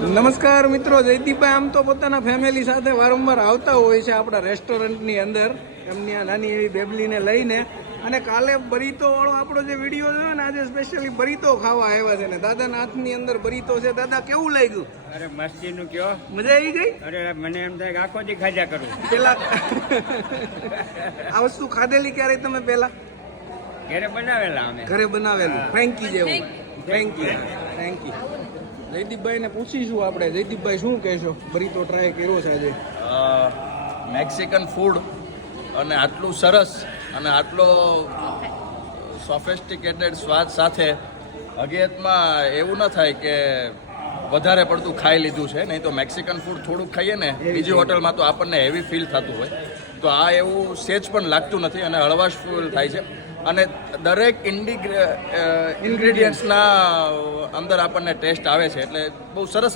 નમસ્કાર મિત્રો, જયદીપભાઈ આમ તો પોતાના ફેમિલી સાથે વારંવાર આવતા હોય છે આપણા રેસ્ટોરન્ટની અંદર એમની આ નાની એવી બેબલીને લઈને. અને કાલે બરીતો વાળો આપણો જે વિડીયો જોયો ને, આજે સ્પેશિયલી બરીતો ખાવા આવ્યા છે ને દાદાના હાથની અંદર બરીતો છે. દાદા કેવું લાગ્યું? અરે મસ્તી નું કયો, મજા આવી ગઈ? અરે મને એમ થાય કે આખો દી ખાજા કરું. પેલા આ વસ્તુ ખાધેલી ક્યારે તમે? પેલા ઘરે બનાવેલા અમે. ઘરે બનાવેલું ફ્રેન્કી જેવું. ફ્રેન્કી. જયદીપભાઈને પૂછીશું આપણે. જયદીપભાઈ શું કહેશો? બરીતો ટ્રાય કર્યો છે આજે. મેક્સિકન ફૂડ અને આટલું સરસ અને આટલો સોફિસ્ટિકેટેડ સ્વાદ સાથે હકીકતમાં એવું ન થાય કે વધારે પડતું ખાઈ લીધું છે. નહીં તો મેક્સિકન ફૂડ થોડુંક ખાઈએ ને બીજી હોટલમાં તો આપણને હેવી ફીલ થતું હોય, તો આ એવું સેજ પણ લાગતું નથી અને હળવાશ ફીલ થાય છે. અને દરેક ઇન્ગ્રેડિયન્ટ્સના અંદર આપણને ટેસ્ટ આવે છે, એટલે બહુ સરસ